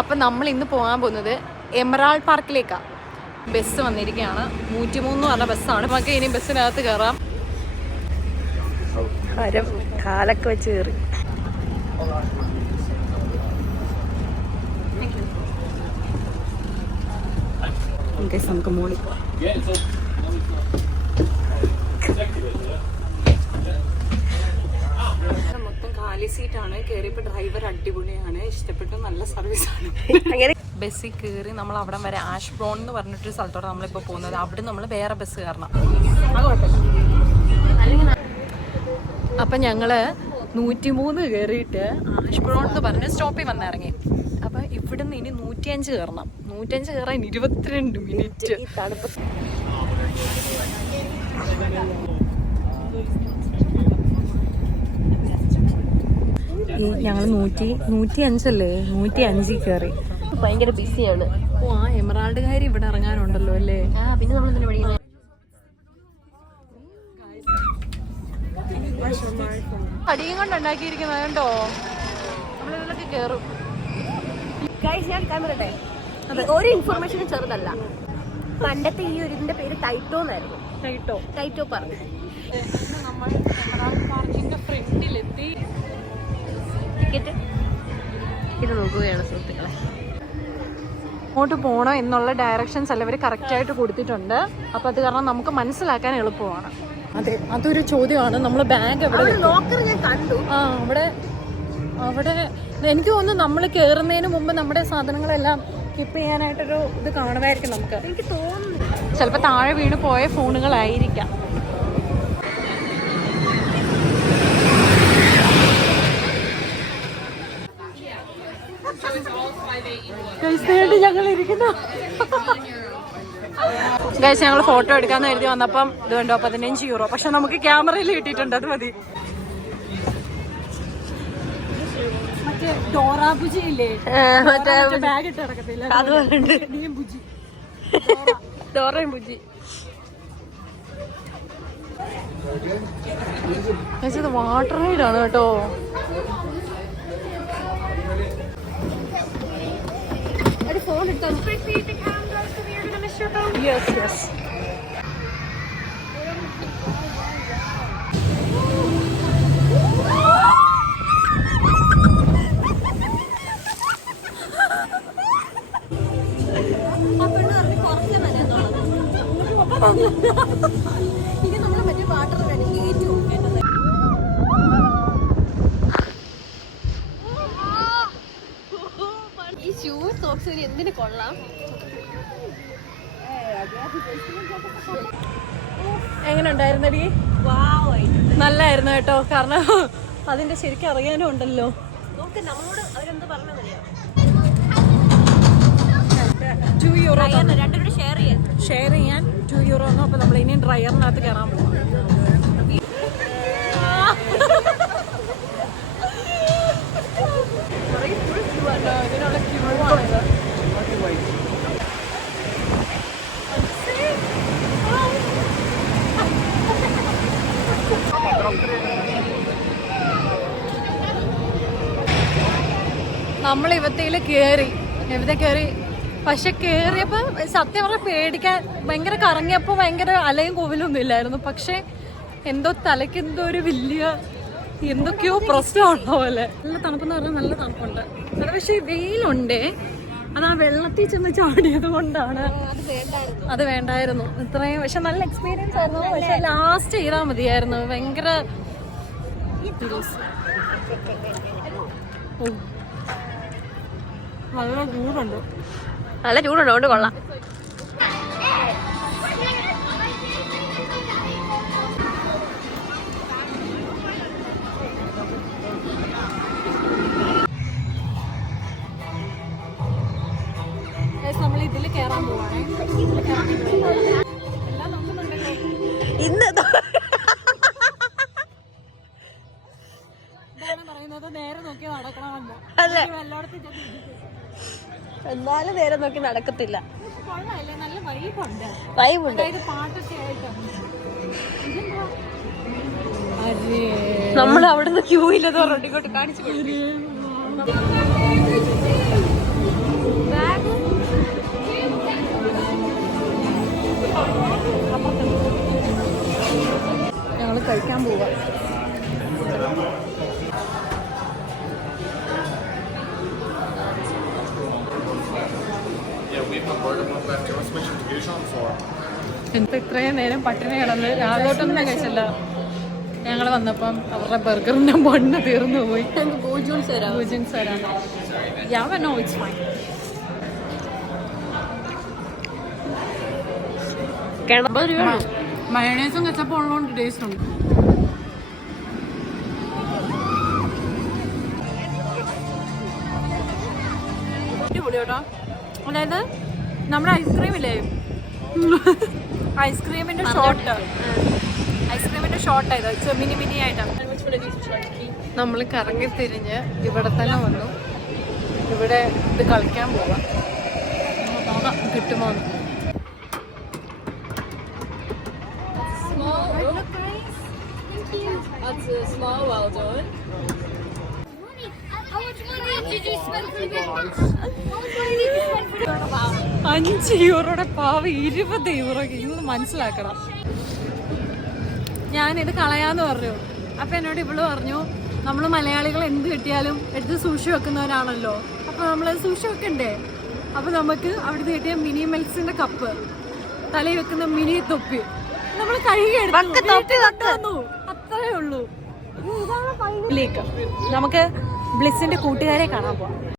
അപ്പം നമ്മൾ ഇന്ന് പോകാൻ പോകുന്നത് എമറാൾഡ് പാർക്കിലേക്കാണ്. ബസ് വന്നിരിക്കുകയാണ്. 103 എന്ന് പറഞ്ഞ ബസ്സാണ്. നമുക്ക് ഇനി ബസ്സിനകത്ത് കയറാം. കാലൊക്കെ വെച്ച് കയറി. നമുക്ക് മോളിൽ പോവാം. മൊത്തം കാലി സീറ്റാണ്. കയറിയപ്പോൾ ഡ്രൈവർ അടിപൊളിയാണ്, ഇഷ്ടപ്പെട്ടു, നല്ല സർവീസാണ്. ബസ്സിൽ കയറി നമ്മൾ അവിടെ വരെ ആഷ്ബ്രോൺ എന്ന് പറഞ്ഞിട്ടൊരു സ്ഥലത്തോടെ നമ്മളിപ്പോൾ പോകുന്നത്. അവിടെ നമ്മൾ വേറെ ബസ് കയറണം. അപ്പം ഞങ്ങൾ 103 കയറിയിട്ട് ആഷ്ബ്രോൺ എന്ന് പറഞ്ഞ് സ്റ്റോപ്പിൽ വന്നിറങ്ങി. അപ്പം ഇവിടെ നിന്ന് ഇനി 105 കയറണം. 105 കയറാൻ 22 മിനിറ്റ്. ഞങ്ങൾ 105 അല്ലേ, 105 കയറി. ഭയങ്കര ബിസിയാണ്. ഓ, ആ എമറാൾഡുകാരി ഇവിടെ ഇറങ്ങാനുണ്ടല്ലോ അല്ലേ? പിന്നെ നമ്മൾ അടിയും കൊണ്ട് ഉണ്ടാക്കിയിരിക്കുന്നത് കേട്ടോ. നമ്മളിതിലൊക്കെ കയറും. ഞാൻ പറയട്ടെ, ഒരു ഇൻഫർമേഷനും ചെറുതല്ല. പണ്ടത്തെ ഈ ഒരു ഇതിന്റെ പേര് ടൈറ്റോ എന്നായിരുന്നു. ടൈറ്റോ പാർക്ക്. നമ്മൾ എമറാൾഡ് പാർക്കിന്റെ ഫ്രണ്ടിലെത്തി. ടിക്കറ്റ് ഇത് നോക്കുകയാണ് സുഹൃത്തുക്കളെ. അങ്ങോട്ട് പോകണം എന്നുള്ള ഡയറക്ഷൻസ് എല്ലാം ഇവർ കറക്റ്റായിട്ട് കൊടുത്തിട്ടുണ്ട്. അപ്പോൾ അത് കാരണം നമുക്ക് മനസ്സിലാക്കാൻ എളുപ്പമാണ്. അതെ, അതൊരു ചോദ്യമാണ്. നമ്മൾ ബാഗ് എവിടെ ഞാൻ കണ്ടു. അവിടെ എനിക്ക് തോന്നുന്നു നമ്മൾ കയറുന്നതിന് മുമ്പ് നമ്മുടെ സാധനങ്ങളെല്ലാം കീപ്പ് ചെയ്യാനായിട്ടൊരു ഇത് കാണുമായിരിക്കും നമുക്ക്. എനിക്ക് തോന്നുന്നു ചിലപ്പോൾ താഴെ വീണ് പോയ ഫോണുകളായിരിക്കാം. ഗൈസ്, ഞങ്ങൾ ഫോട്ടോ എടുക്കാന്ന് എഴുതി വന്നപ്പം ഇത് കണ്ടോ, 15 യൂറോ. പക്ഷെ നമുക്ക് ക്യാമറയിൽ കിട്ടിയിട്ടുണ്ട്, അത് മതി. മറ്റേ ഡോറാബുജി ഇല്ലേ, ബാഗ് ഇട്ട് നടക്കത്തില്ല, ഡോറയും ബുജി. ഇത് വാട്ടർ റൈഡാണ് കേട്ടോ. ഫോൺ എടുത്തോ. Yes yes. ഇനി നമ്മൾ മറ്റേ വാട്ടർ ഗേറ്റ് നോക്കേണ്ടത്. ഈ ഷൂ സോക്സ് എന്തിനു കൊള്ളാം. എങ്ങനെ ഉണ്ടായിരുന്നടി? നല്ലായിരുന്നു കേട്ടോ. കാരണം അതിന്റെ ശരിക്കും അറിയാനും ഉണ്ടല്ലോ. നമ്മളോട് അവരെന്ത് പറഞ്ഞറിയാം, 2 യൂറോ രണ്ടുപേരും ഷെയർ ചെയ്യാൻ 2 യൂറോ. അപ്പൊ നമ്മൾ ഇനിയും ഡ്രയറിനകത്ത് കയറാൻ പോകാം. ഇതിനുള്ള ക്യൂ ആണിത്. നമ്മൾ ഇവത്തയില് കയറി. പക്ഷെ കയറിയപ്പോൾ സത്യം പറഞ്ഞാൽ പേടിക്കാൻ ഭയങ്കര കറങ്ങിയപ്പോൾ ഭയങ്കര അലയും കോവിലൊന്നും ഇല്ലായിരുന്നു. പക്ഷെ എന്തോ തലയ്ക്ക് എന്തോ ഒരു വലിയ എന്തൊക്കെയോ പ്രശ്നമുള്ള പോലെ. നല്ല തണുപ്പെന്ന് പറഞ്ഞാൽ നല്ല തണുപ്പുണ്ട്. അത് പക്ഷെ വെയിലുണ്ടേ. അത് ആ വെള്ളത്തിൽ ചെന്ന് ചാടിയത് കൊണ്ടാണ്. അത് വേണ്ടായിരുന്നു ഇത്രയും. പക്ഷെ നല്ല എക്സ്പീരിയൻസ് ആയിരുന്നു. പക്ഷെ ലാസ്റ്റ് ചെയ്താൽ മതിയായിരുന്നു. ഭയങ്കര നല്ല ചൂടുണ്ട്. കൊണ്ട് കൊള്ളാം. നമ്മൾ ഇതിൽ കയറാൻ പോവാണേ. എല്ലാം നോക്കുന്നുണ്ടല്ലോ. ഇതാണ് പറയുന്നത് നേരെ നോക്കി നടക്കണമെന്ന്. എന്നാലും നേരെ നോക്കി നടക്കത്തില്ല. നല്ല വൈബുണ്ട്. പാട്ടൊക്കെ ആയിട്ടാണ്. നമ്മൾ അവിടെ നിന്ന് ക്യൂ ഇല്ലെന്ന് പറഞ്ഞിട്ട് ഇങ്ങോട്ട് കാണിച്ചു കൊടുക്കും. എന്താ ഇത്രയും നേരം പട്ടിണി കിടന്ന് രാവിലോട്ടൊന്നും കഴിച്ചില്ല. ഞങ്ങൾ വന്നപ്പം അവരുടെ ബർഗറിന്റെ മണ്ണ് തീർന്നു പോയി. മയണൈസും കച്ചപ്പം ഉള്ളതുകൊണ്ട് ടേസ്റ്റ് ഉണ്ട്. കേട്ടോ, അതായത് നമ്മുടെ ഐസ്ക്രീം ഇല്ലേ, ഐസ്ക്രീമിന്റെ ഷോർട്ട് ആയത് മിനി മിനി ആയിട്ടാണ്. നമ്മൾ കറങ്ങി തിരിഞ്ഞ് ഇവിടെ തന്നെ വന്നു. ഇവിടെ ഇത് കളിക്കാൻ പോവാം, നോക്കാം കിട്ടുമോ. €5 പാവ് €20 ഇന്ന് മനസ്സിലാക്കണം. ഞാനിത് കളയാന്ന് പറഞ്ഞു. അപ്പൊ എന്നോട് ഇവള് പറഞ്ഞു, നമ്മൾ മലയാളികൾ എന്ത് കിട്ടിയാലും എടുത്ത് സൂക്ഷിച്ച് വെക്കുന്നവരാണല്ലോ, അപ്പൊ നമ്മളത് സൂക്ഷിച്ച് വെക്കണ്ടേ. അപ്പൊ നമുക്ക് അവിടുന്ന് കിട്ടിയ മിനി മെൽസിന്റെ കപ്പ്, തലയിൽ വെക്കുന്ന മിനി തൊപ്പി നമ്മൾ കഴുകി എടുത്തു. അത്രേ ഉള്ളൂ. നമുക്ക് ബ്ലിസിന്റെ കൂട്ടുകാരെ കാണാൻ പോവാം.